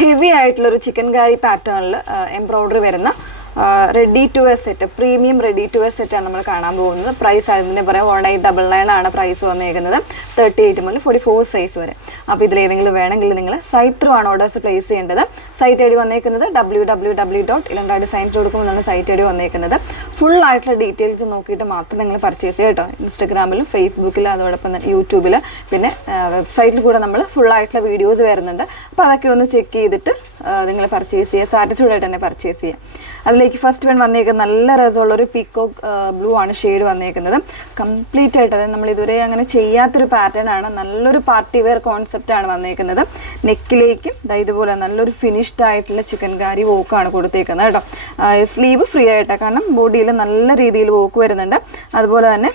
Heavy ആയിട്ടുള്ളൊരു chicken കാരി പാറ്റേണിൽ embroidery വരുന്ന ready to wear set, premium ready to wear സെറ്റാണ് നമ്മൾ കാണാൻ പോകുന്നത്. പ്രൈസ് അതിൻ്റെ പറയാം 1899 ആണ് പ്രൈസ് വന്നേക്കുന്നത്. 38 മുതൽ 44 സൈസ് വരെ. അപ്പോൾ ഇതിലേതെങ്കിലും വേണമെങ്കിൽ നിങ്ങൾ സൈറ്റ് ത്രൂ ആണ് ഓർഡേഴ്സ് പ്ലേസ് ചെയ്യേണ്ടത്. സൈറ്റ് ഐ ഡി വന്നേക്കുന്നത് www.ilandardesigns.com എന്നാണ് സൈറ്റ് ഐ ഡി വന്നേക്കുന്നത്. ഫുൾ ആയിട്ടുള്ള ഡീറ്റെയിൽസ് നോക്കിയിട്ട് മാത്രം നിങ്ങൾ പർച്ചേസ് ചെയ്യുക കേട്ടോ. ഇൻസ്റ്റഗ്രാമിലും ഫേസ്ബുക്കിലും അതോടൊപ്പം തന്നെ യൂട്യൂബിൽ പിന്നെ വെബ്സൈറ്റിൽ കൂടെ നമ്മൾ ഫുൾ ആയിട്ടുള്ള വീഡിയോസ് വരുന്നുണ്ട്. അപ്പോൾ അതൊക്കെ ഒന്ന് ചെക്ക് ചെയ്തിട്ട് നിങ്ങൾ പർച്ചേസ് ചെയ്യുക, സാറ്റിസ്ഫൈഡ് ആയിട്ട് തന്നെ പർച്ചേസ് ചെയ്യുക. അതിലേക്ക് ഫസ്റ്റ് വൺ വന്നേക്കുന്നത് നല്ല രസമുള്ളൊരു പീക്കോക്ക് ബ്ലൂ ആണ് ഷെയ്ഡ് വന്നേക്കുന്നത്. കംപ്ലീറ്റ് ആയിട്ട് അതായത് നമ്മൾ ഇതുവരെ അങ്ങനെ ചെയ്യാത്തൊരു പാറ്റേൺ ആണ്. നല്ലൊരു പാർട്ടി വെയർ കോൺസെപ്റ്റ് ആണ് വന്നേക്കുന്നത്. നെക്കിലേക്കും ഇതുപോലെ നല്ലൊരു ഫിനിഷ്ഡ് ആയിട്ടുള്ള ചിക്കൻ കാരി വോക്കാണ് കൊടുത്തേക്കുന്നത് കേട്ടോ. സ്ലീവ് ഫ്രീ ആയിട്ടാണ്, കാരണം ബോഡിയിൽ നല്ല രീതിയിൽ വോക്ക് വരുന്നുണ്ട്. അതുപോലെ തന്നെ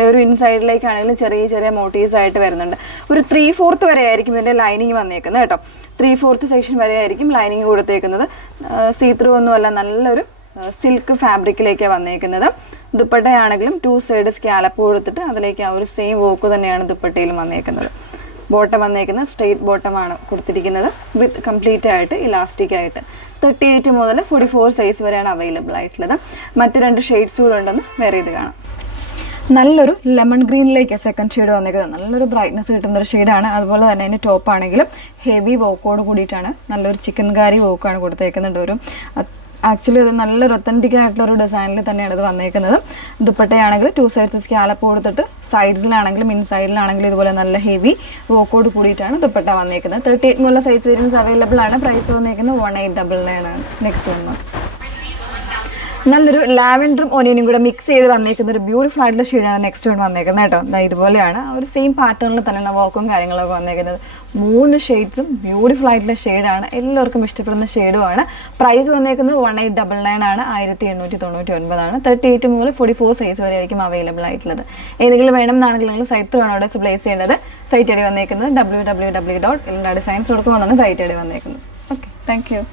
ഒരു ഇൻസൈഡിലേക്കാണെങ്കിലും ചെറിയ ചെറിയ മോട്ടീവ്സ് ആയിട്ട് വരുന്നുണ്ട്. ഒരു 3/4 വരെ ആയിരിക്കും ഇതിൻ്റെ ലൈനിങ് വന്നേക്കുന്നത് കേട്ടോ. 3/4 സെക്ഷൻ വരെ ആയിരിക്കും ലൈനിങ് കൊടുത്തേക്കുന്നത്. സീ ത്രൂ ഒന്നുമല്ല, നല്ലൊരു സിൽക്ക് ഫാബ്രിക്കിലേക്കാണ് വന്നേക്കുന്നത്. ദുപ്പട്ടയാണെങ്കിലും 2 സൈഡ് സ്കാലപ്പ് കൊടുത്തിട്ട് അതിലേക്ക് ആ ഒരു സെയിം വോക്ക് തന്നെയാണ് ദുപ്പട്ടയിലും വന്നേക്കുന്നത്. ബോട്ടം വന്നേക്കുന്നത് സ്ട്രെയിറ്റ് ബോട്ടമാണ് കൊടുത്തിരിക്കുന്നത് വിത്ത് കംപ്ലീറ്റ് ആയിട്ട് ഇലാസ്റ്റിക് ആയിട്ട്. 38 മുതൽ 44 സൈസ് വരെയാണ് അവൈലബിൾ ആയിട്ടുള്ളത്. മറ്റ് 2 ഷെയ്ഡ്സ് കൂടെ ഉണ്ടെന്ന് വേറെ ഇത് കാണാം. നല്ലൊരു ലെമൺ ഗ്രീനിലേക്ക് സെക്കൻഡ് ഷെയ്ഡ് വന്നിരിക്കുന്നത്. നല്ലൊരു ബ്രൈറ്റ്നസ് കിട്ടുന്നൊരു ഷെയ്ഡാണ്. അതുപോലെ തന്നെ അതിൻ്റെ ടോപ്പാണെങ്കിലും ഹെവി വോക്കോട് കൂടിയിട്ടാണ് നല്ലൊരു ചിക്കൻ കാരി വോക്കാണ് കൊടുത്തേക്കുന്നുണ്ട്. ഒരു ആക്ച്വലി ഇത് നല്ലൊരു ഒത്തൻറ്റിക് ആയിട്ടുള്ളൊരു ഡിസൈനിൽ തന്നെയാണ് ഇത് വന്നേക്കുന്നത്. ദുപ്പട്ടയാണെങ്കിൽ 2 സൈഡ്സ് സ്കാലപ്പ് കൊടുത്തിട്ട് സൈഡ്സിലാണെങ്കിലും ഇൻസൈഡിലാണെങ്കിലും ഇതുപോലെ നല്ല ഹെവി വോക്കോട് കൂടിയിട്ടാണ് ദുപ്പട്ട വന്നേക്കുന്നത്. 38 മുതൽ സൈസ് വേരിയൻസ് അവൈലബിൾ ആണ്. പ്രൈസ് വന്നേക്കുന്നത് 1899 ആണ്. നെക്സ്റ്റ് വന്നു നല്ലൊരു ലാവൻഡറും ഒനിയനും കൂടെ മിക്സ് ചെയ്ത് വന്നേക്കുന്ന ഒരു ബ്യൂട്ടിഫുൾ ആയിട്ടുള്ള ഷെയ്ഡാണ് നെക്സ്റ്റ് വൺ വന്നേക്കുന്നത് കേട്ടോ. ഇതുപോലെയാണ് ഒരു സെയിം പാറ്റേണിൽ തന്നെ വർക്കും കാര്യങ്ങളൊക്കെ വന്നേക്കുന്നത്. 3 ഷെയ്ഡ്സും ബ്യൂട്ടിഫുൾ ആയിട്ടുള്ള ഷെയ്ഡാണ്, എല്ലാവർക്കും ഇഷ്ടപ്പെടുന്ന ഷെയ്ഡുമാണ്. പ്രൈസ് വന്നേക്കുന്നത് 1899 ആണ്. 1899 ആണ്. 38 മുതൽ 44 സൈസ് വരെ ആയിരിക്കും അവൈലബിൾ ആയിട്ടുള്ളത്. ഏതെങ്കിലും വേണം എന്നാണെങ്കിൽ നിങ്ങൾ സൈറ്റ് ത്രൂ ആണ് ഓർഡേഴ്സ് പ്ലേസ് ചെയ്യേണ്ടത്. സൈറ്റ് ഐ ഡി വന്നേക്കുന്നത് www.ilandardesigns.com എന്നാണ് സൈറ്റ് ഐ ഡി വന്നേക്കുന്നത്. Okay, thank you.